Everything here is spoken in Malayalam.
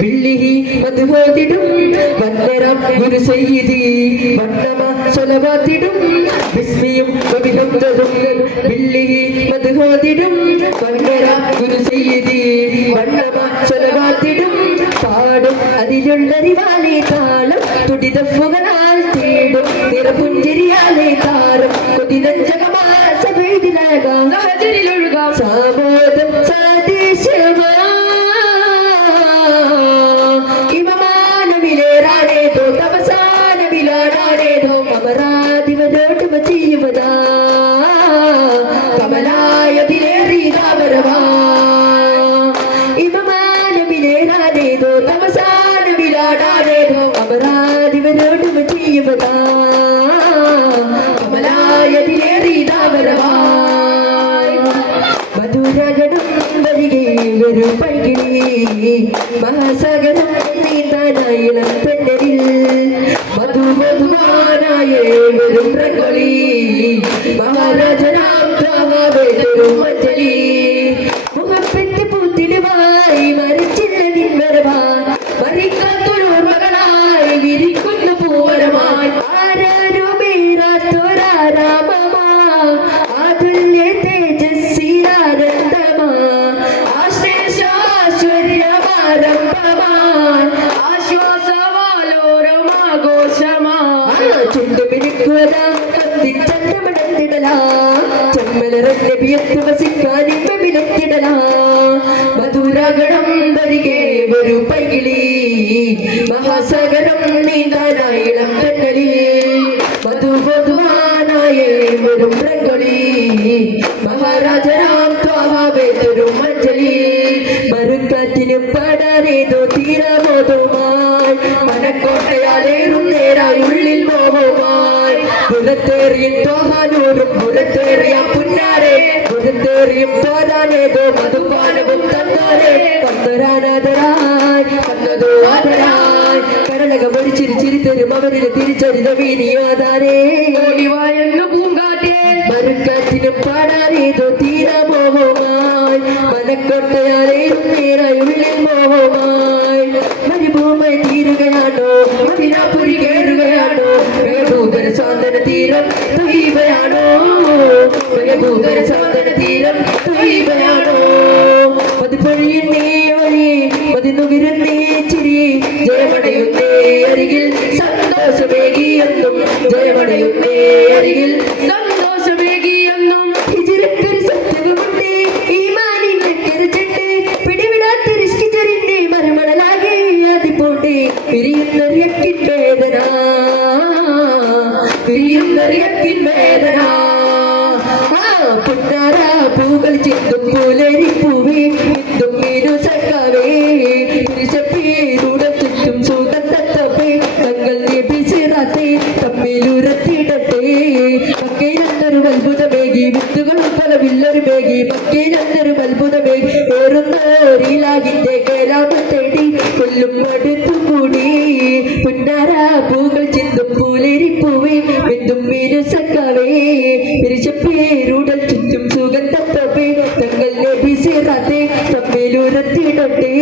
ബില്ലിഹി മധുഹോതിടും വന്ദനം ഗുരു സയ്യിദി വണ്ണമ സ്വലവാത്തിടും വിസ്മിയും കവിഹംദതും ബില്ലിഹി മധുഹോതിടും വന്ദനം ഗുരു സയ്യിദി വണ്ണമ സ്വലവാത്തിടും പാടും അതിലുള്ളറിവാലെ താളം തുടിതപ്പുകളാൽ തേടും. നിറപുഞ്ചിരിയാലെ ഒരു പൈകിളി. മഹാസാഗരം നീന്താനായിളം മധു മധുവാനായ ഒരു പ്രകളി ആശ്വാസവാലോരമാഘോഷമാ ചുണ്ടുമിരിക്കുവതാ കത്തിച്ചണ്ടമടന്നിടലാ ചെമ്മലറന്റെ വിയത്ത് വസിക്കാനിപ്പ വിലക്കിടലാ. മധുരഗണം വരികെ ഒരു പൈകിളി. മഹാസാഗരം നീന്താനായിളം തെന്നലിൽ മധുവധുവാനായ ഒരു മൃഗളി മഹാരാജരാം ത്വാവേതൊരു മഞ്ചലി മറുക്കാറ്റിനും മനക്കോട്ടയാലേറും നേരായി ഉള്ളിൽ മോഹമായി പുറത്തേറിയും തോഹാനൂറും പുറത്തേറിയ പുന്നാരെ. പുറത്തേറിയും തോരാനേതോ മധുപാനവും തന്നോരെ. കന്നരാനാദരായി കന്നതോ ആദരായി കരളകം ഒഴിച്ചിരി ചിരിത്തരും അവരിൽ തിരിച്ചറിത വീതിയാതാരേ ഓടിവായെന്നു പൂങ്കാറ്റേ. മറുക്കാറ്റിനും പാടാനേതോ തീരമോഹമായി മനക്കൊട്ടയാലേറും നേരായി ഉള്ളിൽ മോഹമായി മരുഭൂമി തീരുകയാണോ? മേഭൂതര സാന്ത്വന തീരം തൊയ്യുകയാണോ വഴി മതിനുകിരുന്നേ ചിരി. ജയമടയുന്നേ അരികിൽ സന്തോഷമേകി ജയമടയുന്നേ അരികിൽ സന്തോഷമേകിയെന്നും. ഹിജിരത്തൊരു സത്യവുമുണ്ട് ഈമാനിന്റെ കരുചുണ്ട് പിടിവിടാത്ത റിഷ്കിച്ചറിന്റെ മറുമണലാകെ അതിപ്പോണ്ട് പിരിയുന്നറിയക്കിൻ വേദന പിരിയുന്നറിയക്കിൻ വേദന. വിത്തുകൾ പല വില്ലൊരു ബേഗി പറ്റിയിലെന്നൊരു അത്ഭുത ബേഗ് ഏറുന്ന ഓരിലാകിന്റെ കേരാമത്തേടി കൊല്ലും അടുത്തു കൂടി. പുന്നാര പൂകൾ ചിന്തും പൂലേരിപ്പൂവേ വിന്തും മീനസക്കാവേ പിരിച്ചപ്പേരുടൽ ചുറ്റും സുഗന്ധത്തപ്പേ തങ്ങൾ ലഭിച്ചേ തമ്മിലുരത്തിടട്ടേ.